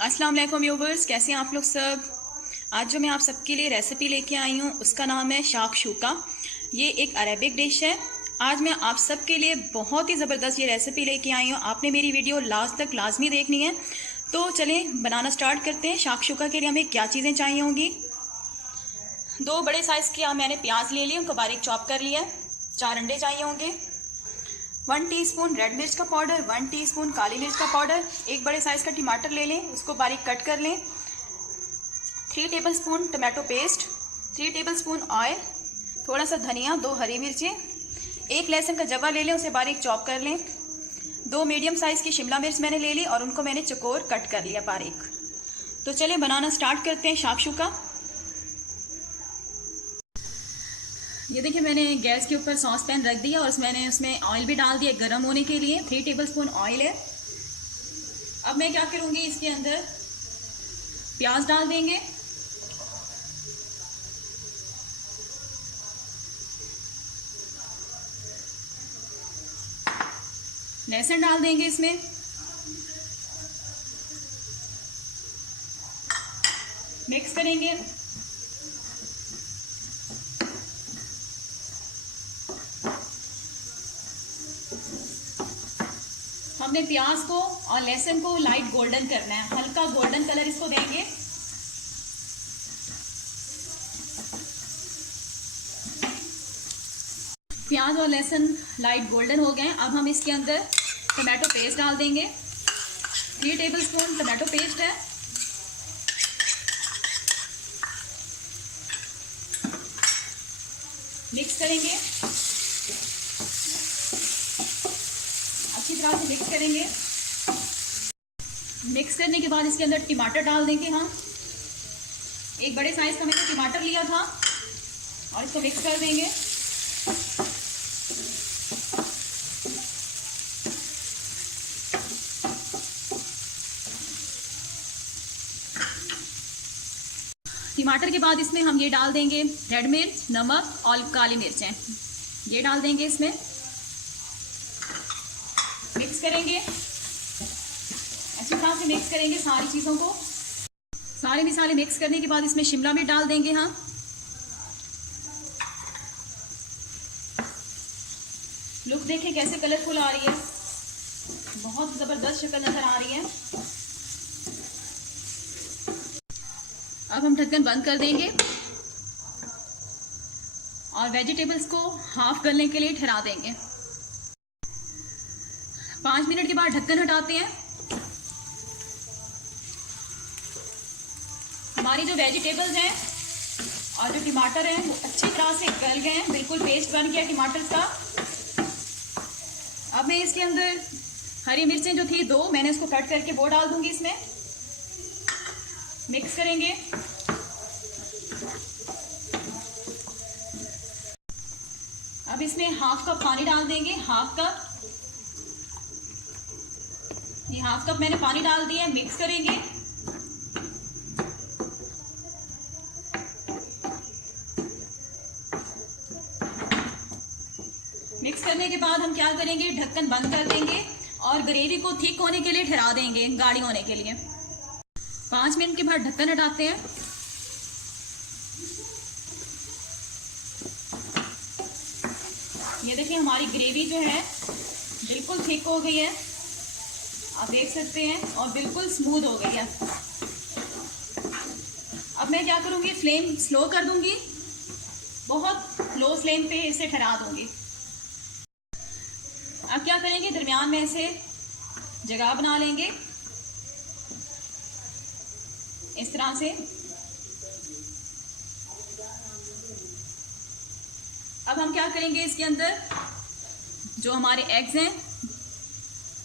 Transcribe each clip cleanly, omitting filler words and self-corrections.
अस्सलाम वालेकुम व्यूवर्स, कैसे हैं आप लोग सब। आज जो मैं आप सबके लिए रेसिपी लेके आई हूँ उसका नाम है शाकशूका। ये एक अरेबिक डिश है। आज मैं आप सबके लिए बहुत ही ज़बरदस्त ये रेसिपी लेके आई हूँ। आपने मेरी वीडियो लास्ट तक लाजमी देखनी है। तो चलें बनाना स्टार्ट करते हैं। शाकशूका के लिए हमें क्या चीज़ें चाहिए होंगी। 2 बड़े साइज़ की मैंने प्याज ले लिए, उनको बारीक चॉप कर लिया। 4 अंडे चाहिए होंगे। 1 टीस्पून रेड मिर्च का पाउडर, 1 टीस्पून काली मिर्च का पाउडर। 1 बड़े साइज़ का टमाटर ले लें, उसको बारीक कट कर लें। 3 tablespoon tomato paste, 3 tablespoon oil, थोड़ा सा धनिया, 2 हरी मिर्चें, 1 लहसुन का जवा ले लें, उसे बारीक चॉप कर लें। 2 मीडियम साइज़ की शिमला मिर्च मैंने ले ली और उनको मैंने चौकोर कट कर लिया बारीक। तो चलिए बनाना स्टार्ट करते हैं शाकशूका। ये देखिए मैंने गैस के ऊपर सॉस पैन रख दिया और मैंने उसमें ऑयल भी डाल दिया गर्म होने के लिए। 3 टेबलस्पून ऑयल है। अब मैं क्या करूँगी, इसके अंदर प्याज डाल देंगे। लहसुन डाल देंगे इसमें। मिक्स करेंगे। हमने प्याज को और लहसुन को लाइट गोल्डन करना है, हल्का गोल्डन कलर इसको देंगे। प्याज और लहसुन लाइट गोल्डन हो गए। अब हम इसके अंदर टमाटो पेस्ट डाल देंगे। 3 टेबलस्पून टमाटो पेस्ट है। मिक्स करेंगे, अच्छी तरह से मिक्स करेंगे। मिक्स करने के बाद इसके अंदर टमाटर डाल देंगे हम। 1 बड़े साइज का मैंने टमाटर लिया था और इसको मिक्स कर देंगे। टमाटर के बाद इसमें हम ये डाल देंगे रेड मिर्च, नमक और काली मिर्चें, ये डाल देंगे इसमें। मिक्स करेंगे, अच्छी तरह से मिक्स करेंगे सारी चीज़ों को। सारे मसाले मिक्स करने के बाद इसमें शिमला मिर्च डाल देंगे हम। लुक देखें कैसे कलरफुल आ रही है, बहुत ज़बरदस्त शक्ल नज़र आ रही है। अब हम ढक्कन बंद कर देंगे और वेजिटेबल्स को हाफ गलने के लिए ठहरा देंगे। 5 मिनट के बाद ढक्कन हटाते हैं। हमारी जो वेजिटेबल्स हैं और जो टमाटर हैं वो अच्छी तरह से गल गए हैं, बिल्कुल पेस्ट बन गया टमाटर का। अब मैं इसके अंदर हरी मिर्चें जो थी 2, मैंने उसको कट करके वो डाल दूंगी इसमें। मिक्स करेंगे। अब इसमें हाफ कप पानी डाल देंगे, हाफ कप। ये हाफ कप मैंने पानी डाल दिया है। मिक्स करेंगे। मिक्स करने के बाद हम क्या करेंगे, ढक्कन बंद कर देंगे और ग्रेवी को थिक होने के लिए ठहरा देंगे, गाढ़ी होने के लिए। 5 मिनट के बाद ढक्कन हटाते हैं। ये देखिए हमारी ग्रेवी जो है बिल्कुल थिक हो गई है, आप देख सकते हैं, और बिल्कुल स्मूथ हो गई है। अब मैं क्या करूँगी, फ्लेम स्लो कर दूंगी, बहुत लो फ्लेम पे इसे ठहरा दूंगी। अब क्या करेंगे, दरमियान में ऐसे जगह बना लेंगे इस तरह से। अब हम क्या करेंगे, इसके अंदर जो हमारे एग्स हैं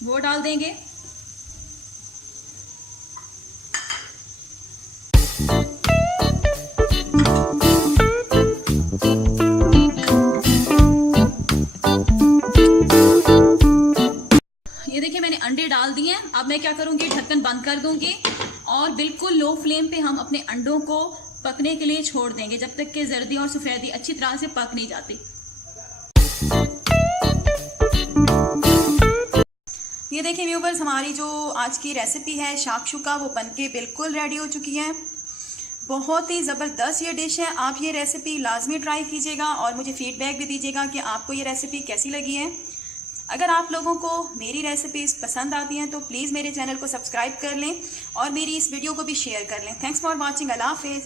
वो डाल देंगे। ये देखिए मैंने अंडे डाल दिए हैं। अब मैं क्या करूंगी, ढक्कन बंद कर दूंगी और बिल्कुल लो फ्लेम पे हम अपने अंडों को पकने के लिए छोड़ देंगे जब तक कि जर्दी और सफेदी अच्छी तरह से पक नहीं जाती। ये देखिए व्यूवर्स, हमारी जो आज की रेसिपी है शाकशुका वो बनके बिल्कुल रेडी हो चुकी है। बहुत ही ज़बरदस्त ये डिश है। आप ये रेसिपी लाजमी ट्राई कीजिएगा और मुझे फीडबैक भी दीजिएगा कि आपको ये रेसिपी कैसी लगी है। अगर आप लोगों को मेरी रेसिपीज़ पसंद आती हैं तो प्लीज़ मेरे चैनल को सब्सक्राइब कर लें और मेरी इस वीडियो को भी शेयर कर लें। Thanks for watching. अल्लाह हाफिज़।